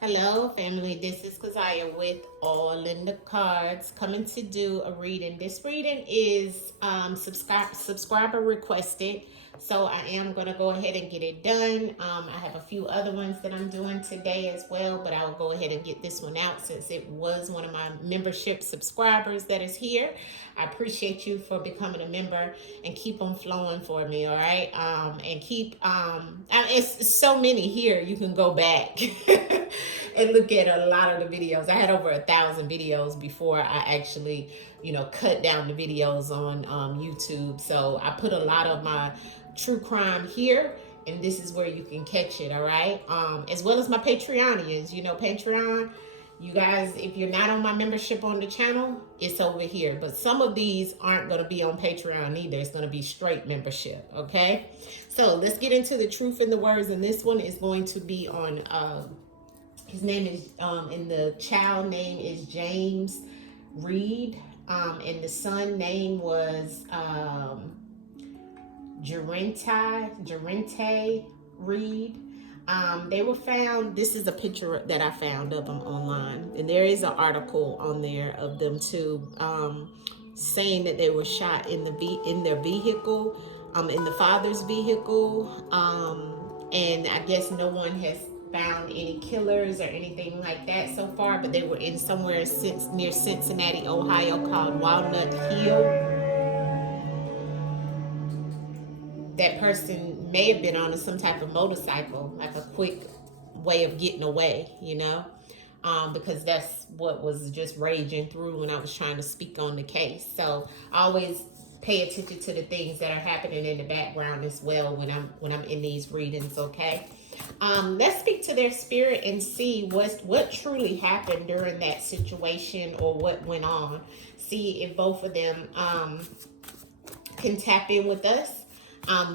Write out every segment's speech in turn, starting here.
Hello, family. This is Kazaya with All in the Cards, coming to do a reading. This reading is subscriber requested, so I am going to go ahead and get it done. I have a few other ones that I'm doing today as well, but I will go ahead and get this one out since it was one of my membership subscribers that is here. I appreciate you for becoming a member and keep on flowing for me, all right? And keep, it's so many here. You can go back and look at a lot of the videos. I had over 1,000 videos before I actually, cut down the videos on YouTube. So I put a lot of my true crime here, and this is where you can catch it, all right? As well as my Patreonians, Patreon. You guys, if you're not on my membership on the channel, it's over here. But some of these aren't going to be on Patreon either. It's going to be straight membership, okay? So let's get into the truth in the words. And this one is going to be on, his name is, and the child name is James Reed. And the son name was Jarenta Reed. They were found, this is a picture that I found of them online, and there is an article on there of them too, saying that they were shot in their vehicle, in the father's vehicle, and I guess no one has found any killers or anything like that so far, but they were in somewhere near Cincinnati, Ohio, called Walnut Hill. That person may have been on some type of motorcycle, like a quick way of getting away, because that's what was just raging through when I was trying to speak on the case. So I always pay attention to the things that are happening in the background as well when I'm in these readings, okay? Let's speak to their spirit and see what truly happened during that situation or what went on. See if both of them can tap in with us.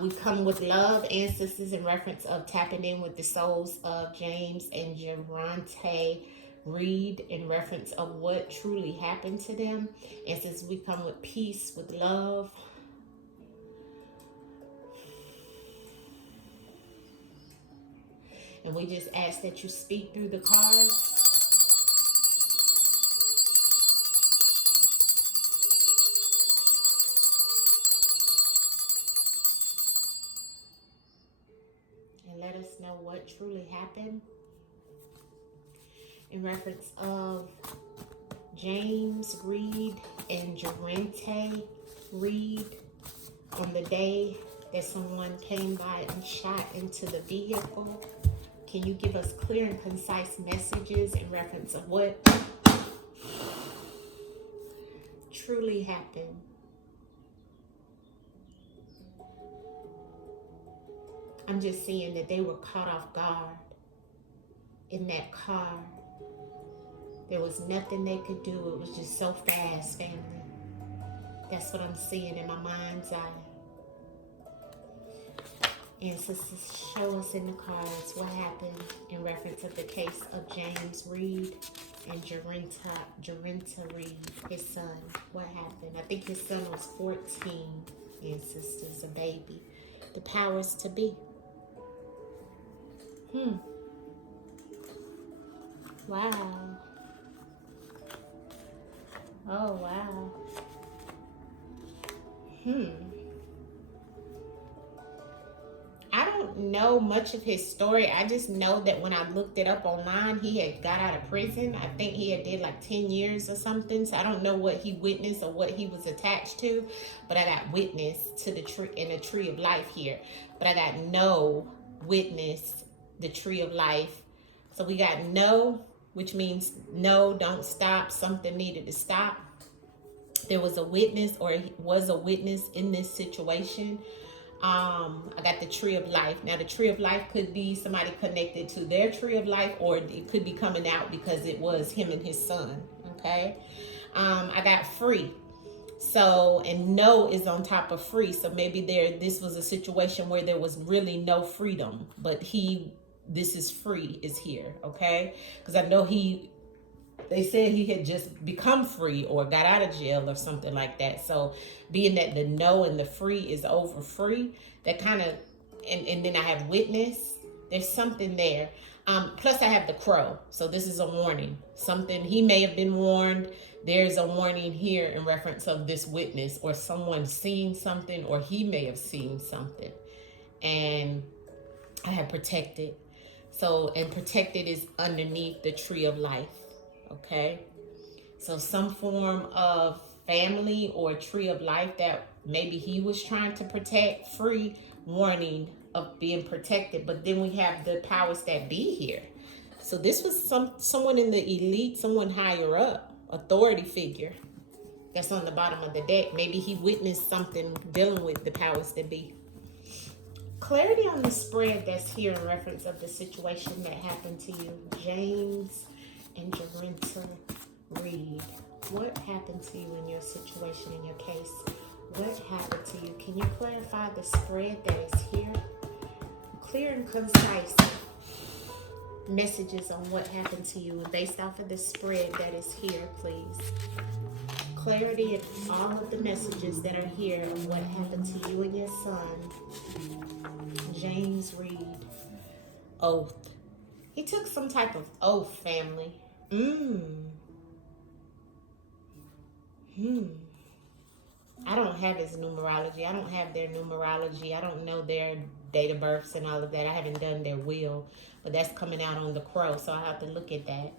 We come with love, ancestors, in reference of tapping in with the souls of James and Jarenta Reed in reference of what truly happened to them. And since we come with peace, with love, and we just ask that you speak through the cards. Let us know what truly happened in reference of James Reed and Jarenta Reed on the day that someone came by and shot into the vehicle. Can you give us clear and concise messages in reference of what truly happened? I'm just seeing that they were caught off guard in that car. There was nothing they could do. It was just so fast, family. That's what I'm seeing in my mind's eye. Ancestors, show us in the cards what happened in reference of the case of James Reed and Jarenta Reed, his son. What happened? I think his son was 14, ancestors, a baby. The powers to be. Wow. Oh, wow. I don't know much of his story. I just know that when I looked it up online, he had got out of prison. I think he had did like 10 years or something. So I don't know what he witnessed or what he was attached to, but I got witness to the tree in the tree of life here. But I got no witness the tree of life. So we got no, which means no, don't stop. Something needed to stop. There was a witness, or was a witness in this situation. I got the tree of life. Now the tree of life could be somebody connected to their tree of life, or it could be coming out because it was him and his son. Okay. I got free. So, and no is on top of free. So maybe this was a situation where there was really no freedom, but this is free is here. Okay. Because I know they said he had just become free or got out of jail or something like that. So being that the no and the free is over free, that kind of, and then I have witness, there's something there. Plus I have the crow. So this is a warning. Something, he may have been warned. There's a warning here in reference of this witness or someone seeing something, or he may have seen something. And I have protected. So, and protected is underneath the tree of life. Okay. So some form of family or tree of life that maybe he was trying to protect, free, warning of being protected. But then we have the powers that be here. So this was someone in the elite, someone higher up, authority figure that's on the bottom of the deck. Maybe he witnessed something dealing with the powers that be. Clarity on the spread that's here in reference of the situation that happened to you. James and Jarenta read. What happened to you in your situation, in your case? What happened to you? Can you clarify the spread that is here? Clear and concise messages on what happened to you, and based off of the spread that is here, please. Clarity in all of the messages that are here of what happened to you and your son. James Reed. Oath. He took some type of oath, family. I don't have his numerology. I don't have their numerology. I don't know their date of births and all of that. I haven't done their will, but that's coming out on the crow, so I have to look at that.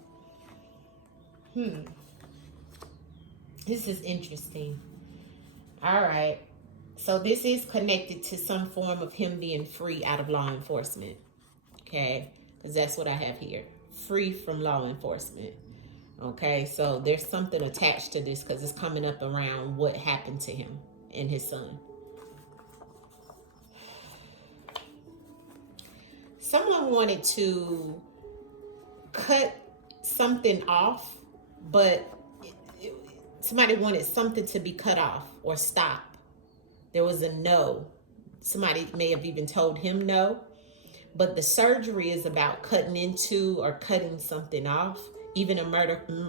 This is interesting. All right. So this is connected to some form of him being free out of law enforcement. Okay. Because that's what I have here. Free from law enforcement. Okay. So there's something attached to this because it's coming up around what happened to him and his son. Someone wanted to cut something off, but somebody wanted something to be cut off or stop. There was a no. Somebody may have even told him no. But the surgery is about cutting into or cutting something off, even a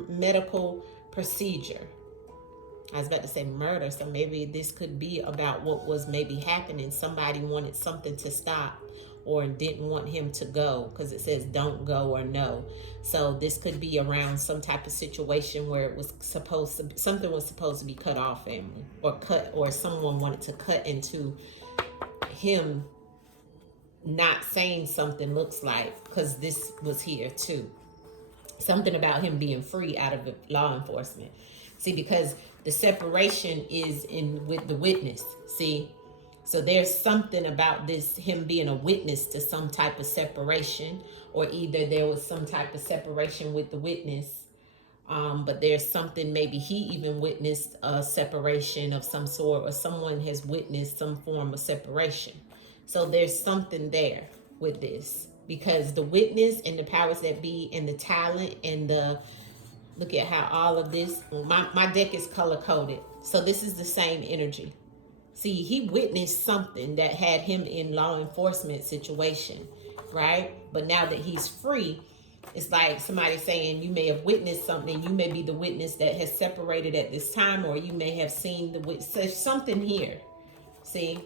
medical procedure. I was about to say murder, so maybe this could be about what was maybe happening. Somebody wanted something to stop or didn't want him to go because it says don't go or no. So this could be around some type of situation where it was something was supposed to be cut off, family, or someone wanted to cut into him not saying something, looks like, because this was here too. Something about him being free out of law enforcement. See, because the separation is with the witness. See, so there's something about this, him being a witness to some type of separation, or either there was some type of separation with the witness. But there's something, maybe he even witnessed a separation of some sort, or someone has witnessed some form of separation. So there's something there with this, because the witness and the powers that be and the talent and the, look at how all of this, my deck is color coded. So this is the same energy. See, he witnessed something that had him in law enforcement situation, right? But now that he's free, it's like somebody saying you may have witnessed something. You may be the witness that has separated at this time, or you may have seen the witness. So there's something here, see?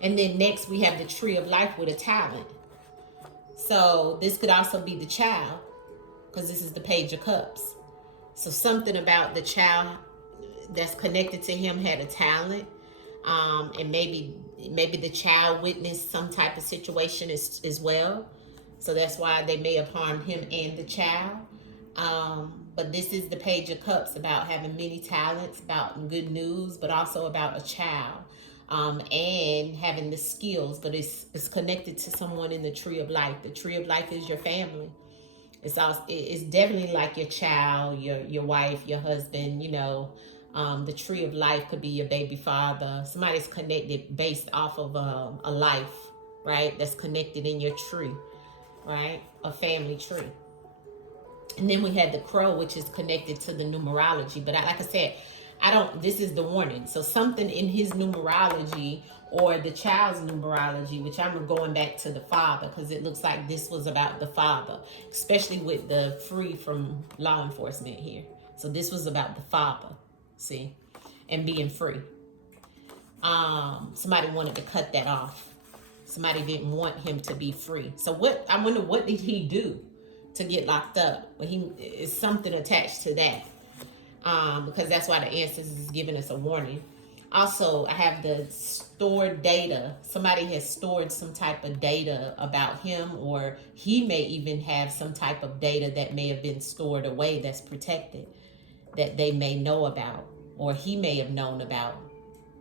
And then next we have the tree of life with a talent. So this could also be the child, because this is the Page of Cups. So something about the child that's connected to him had a talent. And maybe the child witnessed some type of situation as well. So that's why they may have harmed him and the child. But this is the Page of Cups, about having many talents, about good news, but also about a child. And having the skills, but it's connected to someone in the tree of life. The tree of life is your family. It's definitely like your child, your wife, your husband, you know. The tree of life could be your baby father. Somebody's connected based off of a life, right? That's connected in your tree, right? A family tree. And then we had the crow, which is connected to the numerology. But like I said, this is the warning. So something in his numerology or the child's numerology, which I'm going back to the father, because it looks like this was about the father, especially with the free from law enforcement here. So this was about the father, see, and being free. Somebody wanted to cut that off. Somebody didn't want him to be free. So I wonder, what did he do to get locked up? Well, he is something attached to that. Because that's why the ancestors is giving us a warning. Also, I have the stored data. Somebody has stored some type of data about him, or he may even have some type of data that may have been stored away that's protected, that they may know about, or he may have known about.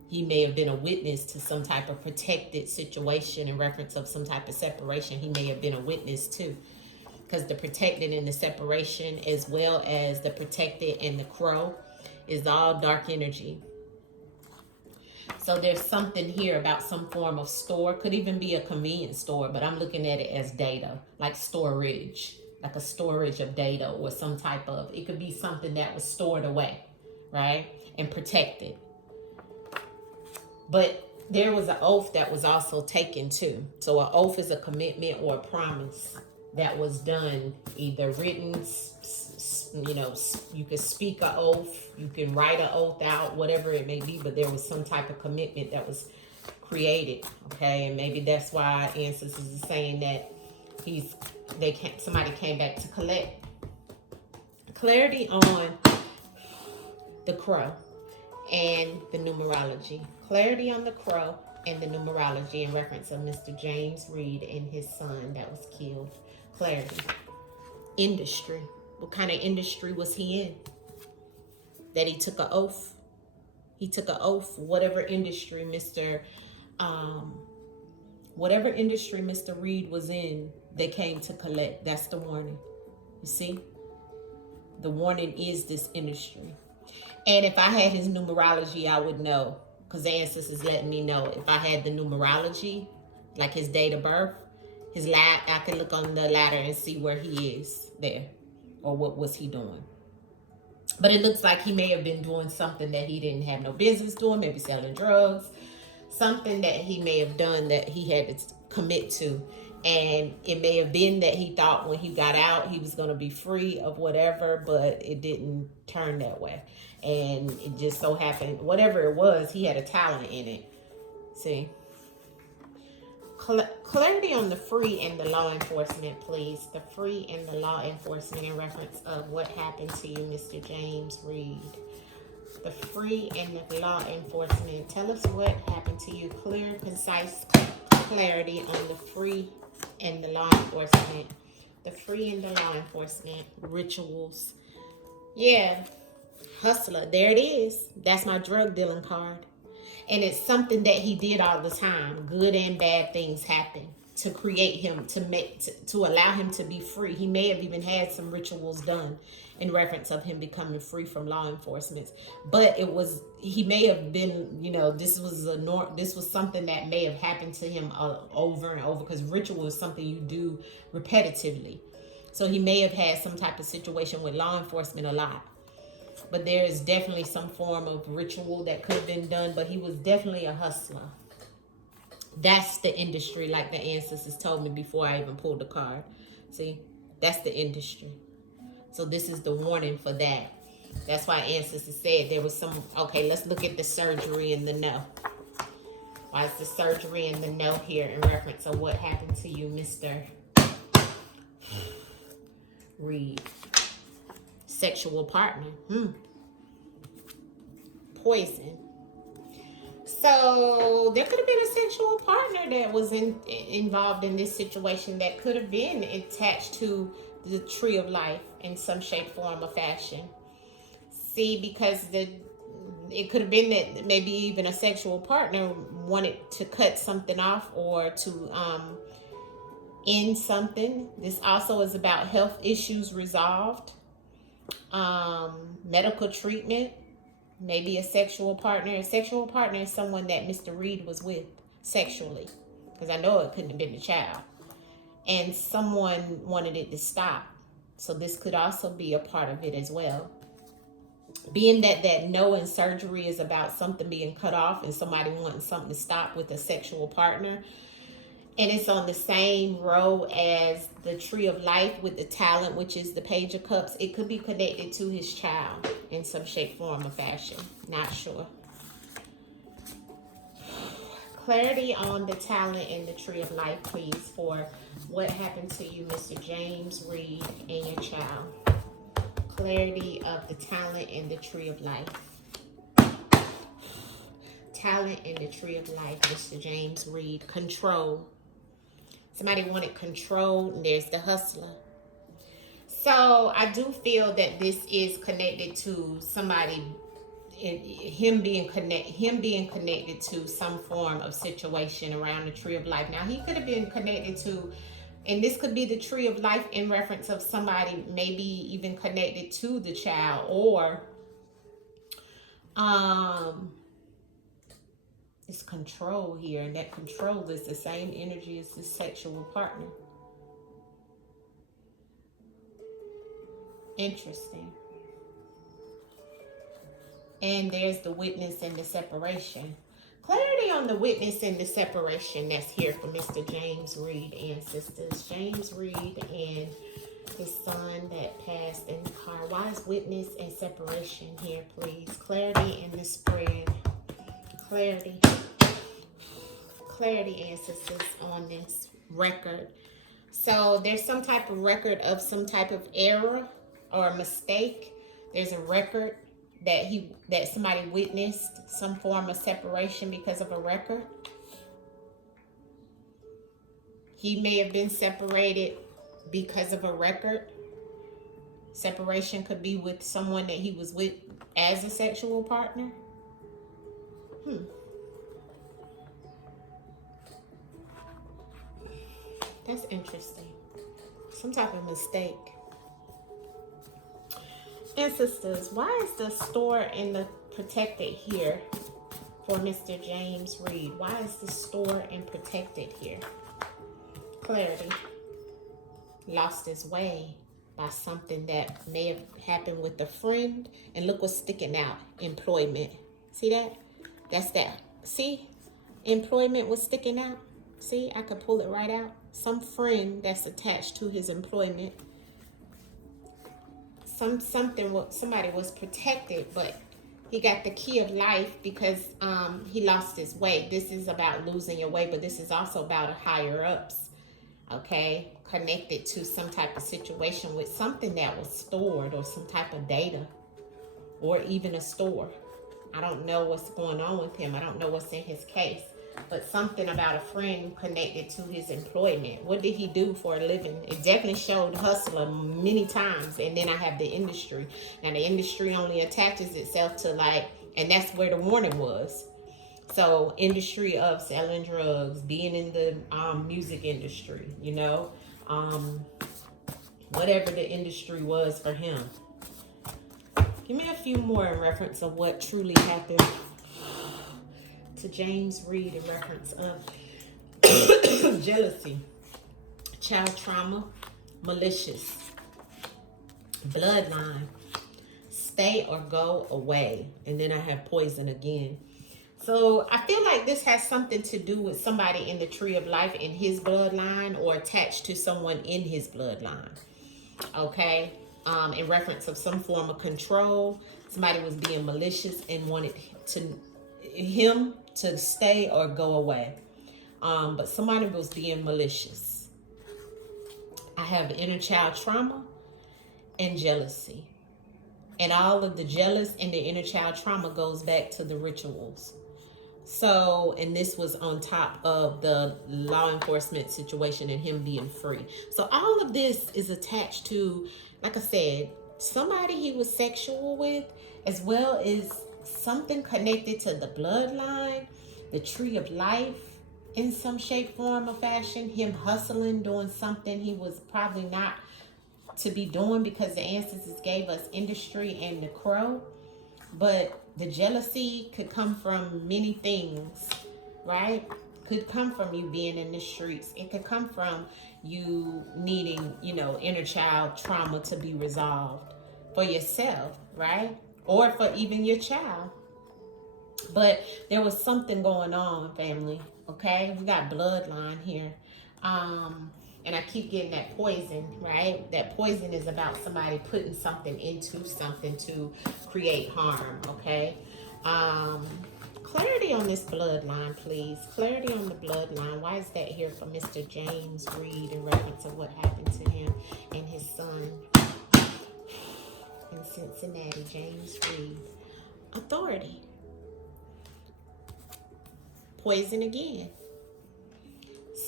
He may have been a witness to some type of protected situation in reference of some type of separation. He may have been a witness too. Because the protected and the separation, as well as the protected and the crow, is all dark energy. So there's something here about some form of store. Could even be a convenience store, but I'm looking at it as data, like storage, like a storage of data, or some type of, it could be something that was stored away, right? And protected. But there was an oath that was also taken too. So an oath is a commitment or a promise that was done, either written, you know, you can speak an oath, you can write an oath out, whatever it may be, but there was some type of commitment that was created, okay? And maybe that's why ancestors is saying that somebody came back to collect. Clarity on the crow and the numerology. Clarity on the crow and the numerology in reference of Mr. James Reed and his son that was killed. Clarity. Industry. What kind of industry was he in? That he took an oath. He took an oath. Whatever industry Mr. Reed was in, they came to collect. That's the warning. You see? The warning is this industry. And if I had his numerology, I would know. Because the ancestors letting me know. If I had the numerology, like his date of birth, I can look on the ladder and see where he is there. Or what was he doing. But it looks like he may have been doing something that he didn't have no business doing. Maybe selling drugs. Something that he may have done that he had to commit to. And it may have been that he thought when he got out, he was going to be free of whatever. But it didn't turn that way. And it just so happened, whatever it was, he had a talent in it. See? Clarity on the free and the law enforcement, please. The free and the law enforcement in reference of what happened to you, Mr. James Reed. The free and the law enforcement. Tell us what happened to you. Clear, concise clarity on the free and the law enforcement. The free and the law enforcement. Rituals. Yeah. Hustler. There it is. That's my drug dealing card. And it's something that he did all the time. Good and bad things happen to create him, to allow him to be free. He may have even had some rituals done in reference of him becoming free from law enforcement. But he may have been, you know, this was something that may have happened to him over and over, because ritual is something you do repetitively. So he may have had some type of situation with law enforcement a lot. But there is definitely some form of ritual that could have been done. But he was definitely a hustler. That's the industry, like the ancestors told me before I even pulled the card. See? That's the industry. So this is the warning for that. That's why ancestors said there was some... Okay, let's look at the surgery in the no. Why is the surgery in the no here in reference of what happened to you, Mr. Reed? Sexual partner. Poison. So there could have been a sexual partner that was involved in this situation that could have been attached to the tree of life in some shape, form, or fashion. See, because it could have been that maybe even a sexual partner wanted to cut something off or to end something. This also is about health issues resolved. Medical treatment, maybe a sexual partner. A sexual partner is someone that Mr. Reed was with sexually, because I know it couldn't have been a child, and someone wanted it to stop. So this could also be a part of it as well. Being that no in surgery is about something being cut off and somebody wanting something to stop with a sexual partner. And it's on the same row as the tree of life with the talent, which is the page of cups. It could be connected to his child in some shape, form, or fashion. Not sure. clarity on the talent and the tree of life, please, for what happened to you, Mr. James Reed, and your child. Clarity of the talent and the tree of life. Talent and the tree of life, Mr. James Reed. Control. Somebody wanted control, and there's the hustler. So I do feel that this is connected to somebody, him being connected to some form of situation around the tree of life. Now, he could have been connected to, and this could be the tree of life in reference of somebody maybe even connected to the child, or it's control here, and that control is the same energy as the sexual partner. Interesting. And there's the witness and the separation. Clarity on the witness and the separation that's here for Mr. James Reed and sisters. James Reed and his son that passed in the car. Why is witness and separation here, please? Clarity in the spread. Clarity. Clarity, ancestors, on this record. So there's some type of record of some type of error or mistake. There's a record that somebody witnessed some form of separation because of a record. He may have been separated because of a record. Separation could be with someone that he was with as a sexual partner. That's interesting. Some type of mistake. Ancestors, why is the store and the protected here for Mr. James Reed? Why is the store and protected here? Clarity. Lost his way by something that may have happened with a friend. And look what's sticking out. Employment. See that? That's that. See? Employment was sticking out. See? I could pull it right out. Some friend that's attached to his employment. Somebody was protected, but he got the key of life because he lost his way. This is about losing your way, but this is also about a higher ups, okay? Connected to some type of situation with something that was stored or some type of data or even a store. I don't know what's going on with him. I don't know what's in his case, but something about a friend connected to his employment. What did he do for a living? It definitely showed hustler many times. And then I have the industry. Now the industry only attaches itself to and that's where the warning was. So industry of selling drugs, being in the music industry, whatever the industry was for him. Give me a few more in reference of what truly happened to James Reed in reference of jealousy, child trauma, malicious, bloodline, stay or go away. And then I have poison again. So I feel like this has something to do with somebody in the tree of life in his bloodline or attached to someone in his bloodline. Okay? In reference of some form of control. Somebody was being malicious and wanted him to stay or go away. But somebody was being malicious. I have inner child trauma and jealousy. And all of the jealous and the inner child trauma goes back to the rituals. So, and this was on top of the law enforcement situation and him being free. So all of this is attached to, like I said, somebody he was sexual with, as well as something connected to the bloodline, the tree of life in some shape, form, or fashion. Him hustling, doing something he was probably not to be doing because the ancestors gave us industry and the crow. But the jealousy could come from many things, right? Could come from you being in the streets. It could come from you needing, inner child trauma to be resolved for yourself, right? Or for even your child. But there was something going on, family, okay? We got bloodline here. And I keep getting that poison, right? That poison is about somebody putting something into something to create harm, okay? Clarity on this bloodline, please. Clarity on the bloodline. Why is that here for Mr. James Reed in reference to what happened to him and his son in Cincinnati? James Reed. Authority. Poison again.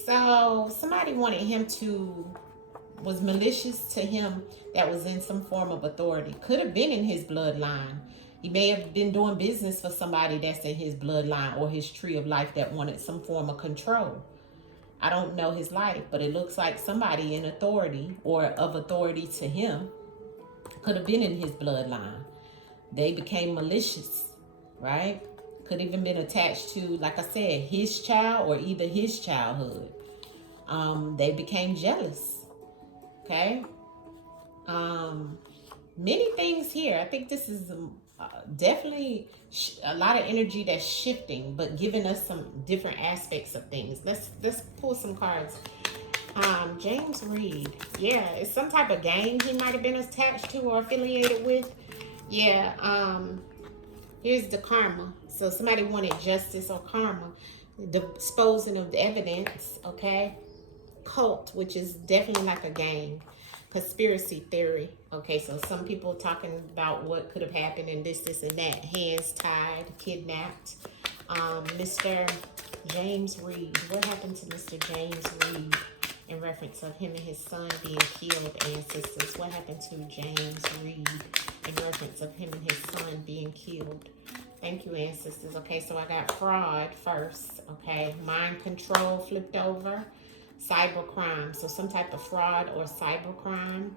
So somebody wanted him to, was malicious to him, that was in some form of authority. Could have been in his bloodline. He may have been doing business for somebody that's in his bloodline or his tree of life that wanted some form of control. I don't know his life, but it looks like somebody in authority or of authority to him could have been in his bloodline. They became malicious, right? Could even been attached to, like I said, his child or either his childhood. They became jealous, okay? Many things here. I think this is definitely a lot of energy that's shifting, but giving us some different aspects of things. Let's pull some cards. James Reed. Yeah, it's some type of gang he might have been attached to or affiliated with. Yeah, here's the karma. So somebody wanted justice or karma. Disposing of the evidence, okay? Cult, which is definitely like a gang. Conspiracy theory. Okay, so some people talking about what could have happened and this and that. Hands tied, kidnapped. Mr. James Reed. What happened to Mr. James Reed in reference of him and his son being killed, ancestors? What happened to James Reed in reference of him and his son being killed? Thank you, ancestors. Okay, so I got fraud first. Okay, mind control flipped over. Cybercrime, so some type of fraud or cybercrime.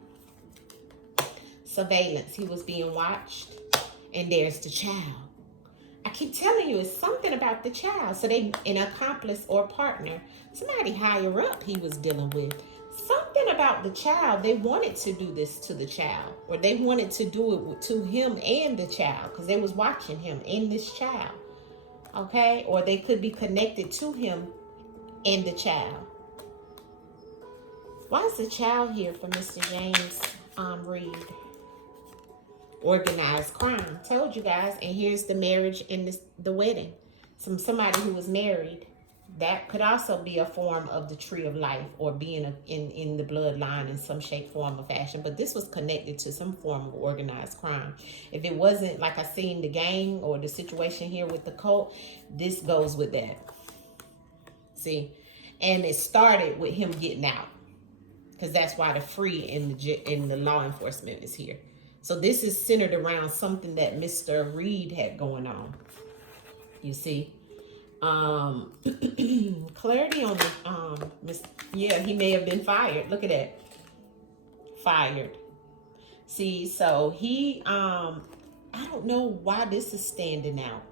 Surveillance, he was being watched. And there's the child. I keep telling you, it's something about the child. So they, an accomplice or partner, somebody higher up he was dealing with. Something about the child, they wanted to do this to the child. Or they wanted to do it to him and the child. Because they was watching him and this child. Okay? Or they could be connected to him and the child. Why is the child here for Mr. James Reed? Organized crime. Told you guys. And here's the marriage and the wedding. Somebody who was married. That could also be a form of the tree of life or being in the bloodline in some shape, form, or fashion. But this was connected to some form of organized crime. If it wasn't, like I seen the gang or the situation here with the cult, this goes with that. See? And it started with him getting out. Because that's why the free in the law enforcement is here. So this is centered around something that Mr. Reed had going on. You see? Clarity on the yeah, he may have been fired. Look at that. Fired. See, so he I don't know why this is standing out.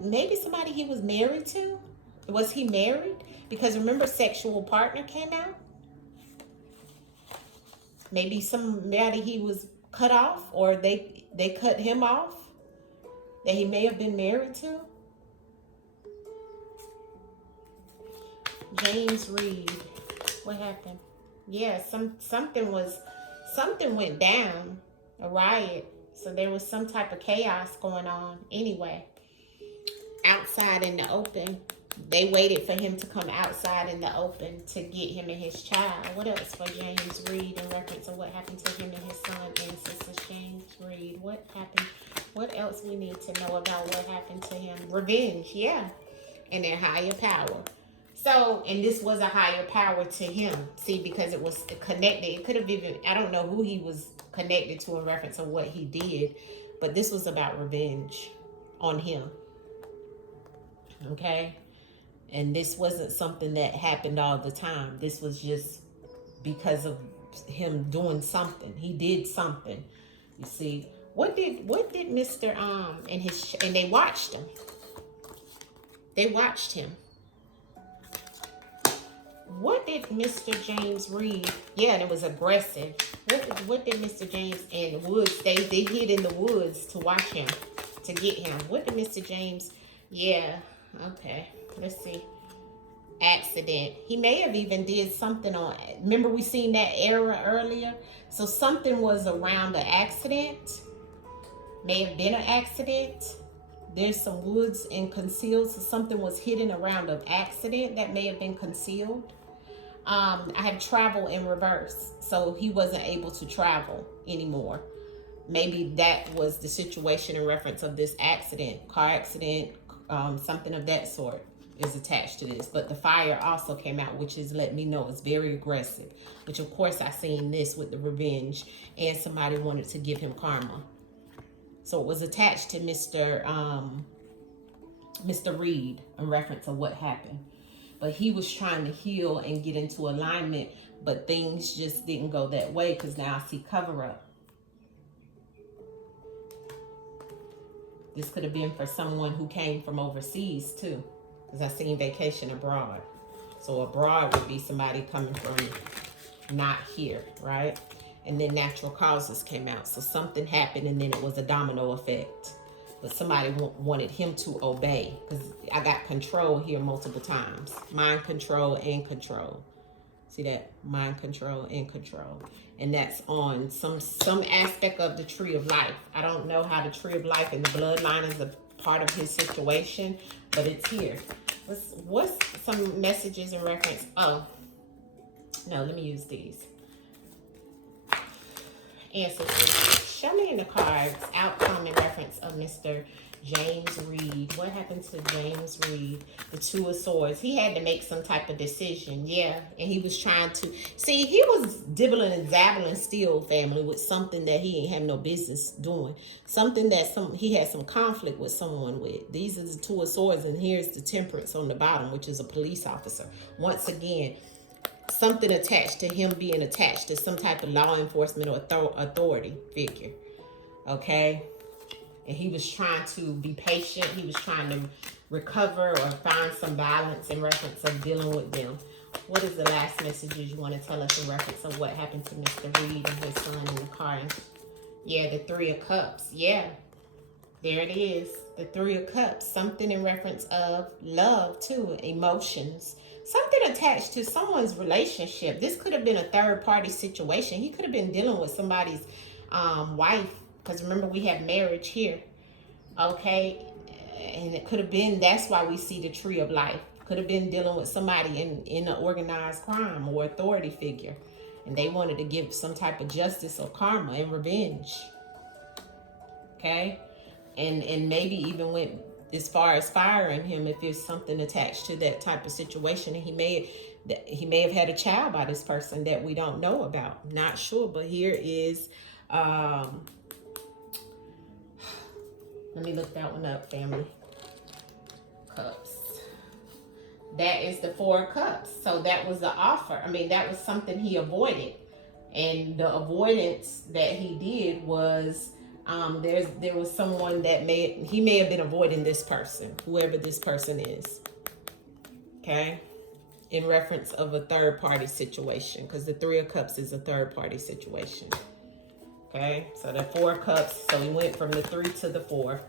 Maybe somebody he was married to. Was he married? Because remember, sexual partner came out. Maybe somebody he was cut off, or they cut him off, that he may have been married to. James Reed. What happened? Yeah, something went down, a riot. So there was some type of chaos going on anyway. Outside in the open. They waited for him to come outside in the open to get him and his child. What else for James Reed in reference to what happened to him and his son and sisters? James Reed. What happened? What else we need to know about what happened to him? Revenge, yeah. And their higher power. So, and this was a higher power to him. See, because it was connected. It could have even, I don't know who he was connected to in reference to what he did. But this was about revenge on him. Okay? And this wasn't something that happened all the time. This was just because of him doing something. He did something. You see, what did Mr. and they watched him. They watched him. What did Mr. James Reed? Yeah, it was aggressive. What did Mr. James and Woods? They hid in the woods to watch him, to get him. What did Mr. James? Yeah. Okay. Let's see. Accident. He may have even did something on. Remember we seen that era earlier. So something was around the accident. May have been an accident. There's some woods and concealed, so something was hidden around an accident that may have been concealed. I have travel in reverse, so he wasn't able to travel anymore. Maybe that was the situation in reference of this accident, car accident, something of that sort is attached to this. But the fire also came out, which is let me know it's very aggressive, which of course I seen this with the revenge, and somebody wanted to give him karma. So it was attached to Mr. Reed in reference of what happened. But he was trying to heal and get into alignment, but things just didn't go that way because now I see cover up. This could have been for someone who came from overseas too, because I seen vacation abroad. So abroad would be somebody coming from not here, right? And then natural causes came out. So something happened and then it was a domino effect. But somebody wanted him to obey, because I got control here multiple times. Mind control and control. See that? Mind control and control. And that's on some aspect of the tree of life. I don't know how the tree of life and the bloodline is a part of his situation, but it's here. What's some messages in reference? Oh, no, let me use these. Ancestors, show me in the cards outcome in reference of Mr. James Reed. What happened to James Reed? The Two of Swords. He had to make some type of decision. Yeah. And he was trying to see, he was dibbling and dabbling still, family, with something that he ain't have no business doing. Something that he had some conflict with someone with. These are the Two of Swords, and here's the Temperance on the bottom, which is a police officer. Once again, something attached to him being attached to some type of law enforcement or authority figure. Okay? And he was trying to be patient. He was trying to recover or find some balance in reference of dealing with them. What is the last messages you want to tell us in reference of what happened to Mr. Reed and his son in the car? Yeah, the Three of Cups. Yeah. There it is. The Three of Cups. Something in reference of love, too. Emotions. Something attached to someone's relationship. This could have been a third-party situation. He could have been dealing with somebody's wife. Because remember, we have marriage here. Okay? And it could have been, that's why we see the Tree of Life. Could have been dealing with somebody in an organized crime or authority figure. And they wanted to give some type of justice or karma and revenge. Okay? And maybe even went as far as firing him if there's something attached to that type of situation. And he may have had a child by this person that we don't know about. Not sure, but here is, let me look that one up, family. Cups. That is the Four of Cups. So that was the offer. I mean, that was something he avoided. And the avoidance that he did was, there was someone that he may have been avoiding this person, whoever this person is. Okay? In reference of a third party situation, because the Three of Cups is a third party situation. Okay? So the Four of Cups, so we went from the 3 to the 4.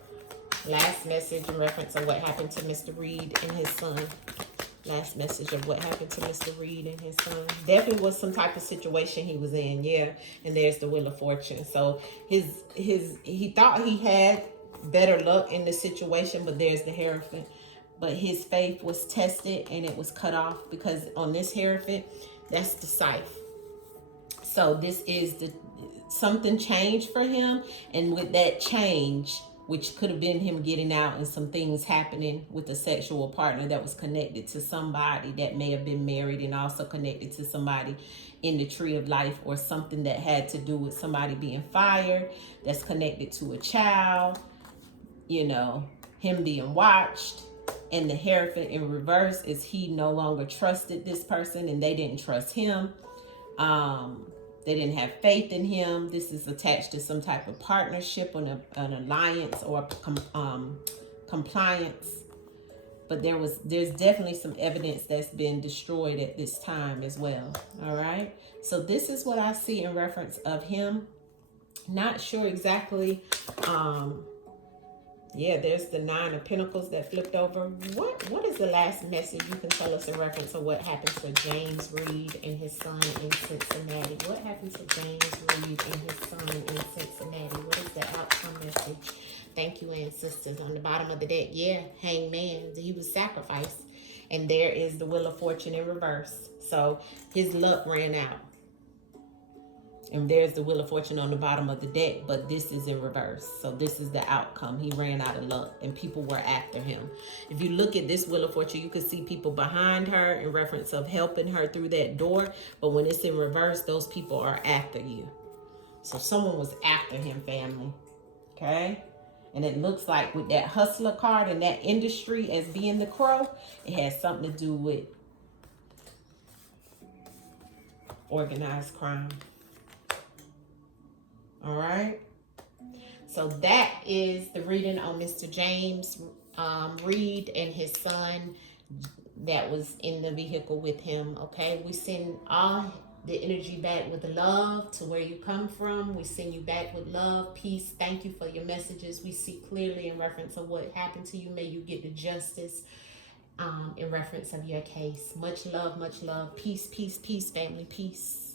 Last message in reference of what happened to Mr. Reed and his son. Last message of what happened to Mr. Reed and his son. Definitely was some type of situation he was in, yeah. And there's the Wheel of Fortune. So he thought he had better luck in the situation, but there's the Hierophant. But his faith was tested and it was cut off, because on this Hierophant, that's the scythe. So this is something changed for him, and with that change, which could have been him getting out and some things happening with a sexual partner that was connected to somebody that may have been married and also connected to somebody in the Tree of Life, or something that had to do with somebody being fired, that's connected to a child, you know, him being watched. And the Hierophant in reverse is he no longer trusted this person and they didn't trust him. They didn't have faith in him. This is attached to some type of partnership, an alliance, or compliance. But there's definitely some evidence that's been destroyed at this time as well. All right. So this is what I see in reference of him. Not sure exactly. Yeah, there's the 9 of Pentacles that flipped over. What is the last message you can tell us in reference to what happened to James Reed and his son in Cincinnati? What happened to James Reed and his son in Cincinnati? What is the outcome message? Thank you, ancestors. On the bottom of the deck, yeah, hangman. He was sacrificed. And there is the Wheel of Fortune in reverse. So his luck ran out. And there's the Wheel of Fortune on the bottom of the deck, but this is in reverse. So this is the outcome. He ran out of luck and people were after him. If you look at this Wheel of Fortune, you can see people behind her in reference of helping her through that door. But when it's in reverse, those people are after you. So someone was after him, family. Okay? And it looks like with that hustler card and that industry as being the crow, it has something to do with organized crime. All right. So that is the reading on Mr. James Reed and his son that was in the vehicle with him. Okay. We send all the energy back with love to where you come from. We send you back with love, peace. Thank you for your messages. We see clearly in reference of what happened to you. May you get the justice in reference of your case. Much love, peace, peace, peace, family, peace.